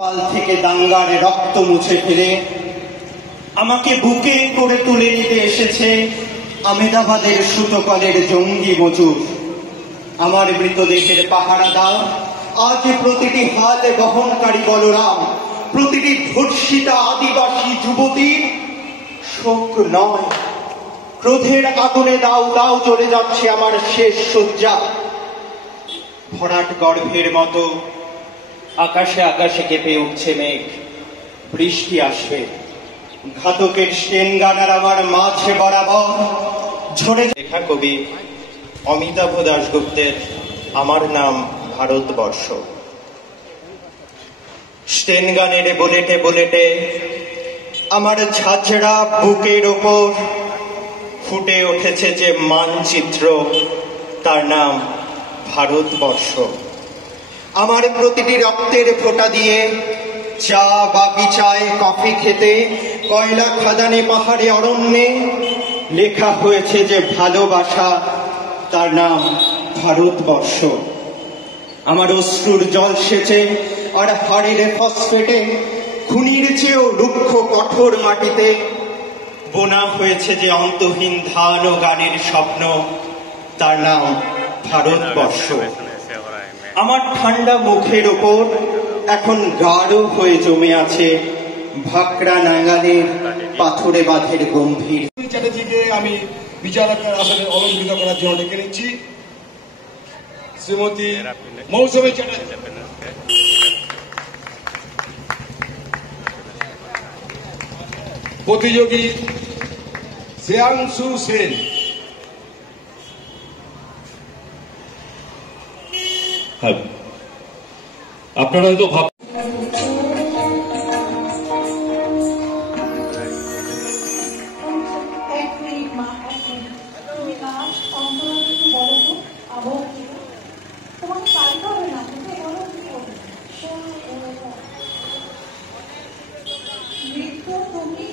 পাল থেকে দাঙ্গার রক্ত মুছে ফেলে আমাকে বুকে করে তুলে নিতে এসেছে আমেদাবাদের সুতকলের জঙ্গি মজুর। আমার মৃতদেহের পাহারাদার আজ প্রতিটি হাত বহনকারী বলরাম, প্রতিটি ধর্ষিতা আদিবাসী যুবতীর শোক নয়, ক্রোধের আগুনে দাউ দাউ চলে যাচ্ছে আমার শেষ শয্যা। ভরাট গর্ভের মতো আকাশে আকাশে কেঁপে উঠছে মেঘ, বৃষ্টি আসবে। ঘাতকের স্টেনগানার আমার মাঝে বরাবর ঝরে লেখা কবি অমিতাভ দাশগুপ্তের আমার নাম ভারতবর্ষ। স্টেনগানের বুলেটে বুলেটে আমার ঝাঁঝরা বুকের ওপর ফুটে উঠেছে যে মানচিত্র, তার নাম ভারতবর্ষ। আমার প্রতিটি রক্তের ফোঁটা দিয়ে চা বাপি চায় কফি খেতে কয়লা খাদানে পাহাড়ে অরণ্যে লেখা হয়েছে যে ভালোবাসা, তার নাম ভারতবর্ষ। আমার অশ্রুর জল সেচে আর হাড়ের ফসফেটে খুনির চেয়েও রুক্ষ কঠোর মাটিতে বোনা হয়েছে যে অন্তহীন ধান ও গানের স্বপ্ন, তার নাম ভারতবর্ষ। আমার ঠান্ডা মুখের ওপর এখন গাঢ় হয়ে জমে আছে ভাকরা নাঙ্গালের পাথরে বাঁধের গম্ভীর। চ্যাটার্জিকে আমি বিচারকের আসনে অলঙ্কৃত করার জন্য ডেকে নিচ্ছি। শ্রীমতী মৌসুমী চ্যাটার্জি, প্রতিযোগী শ্রেয়াংশু সেন, আপনারা হয়তো ভাব তুমি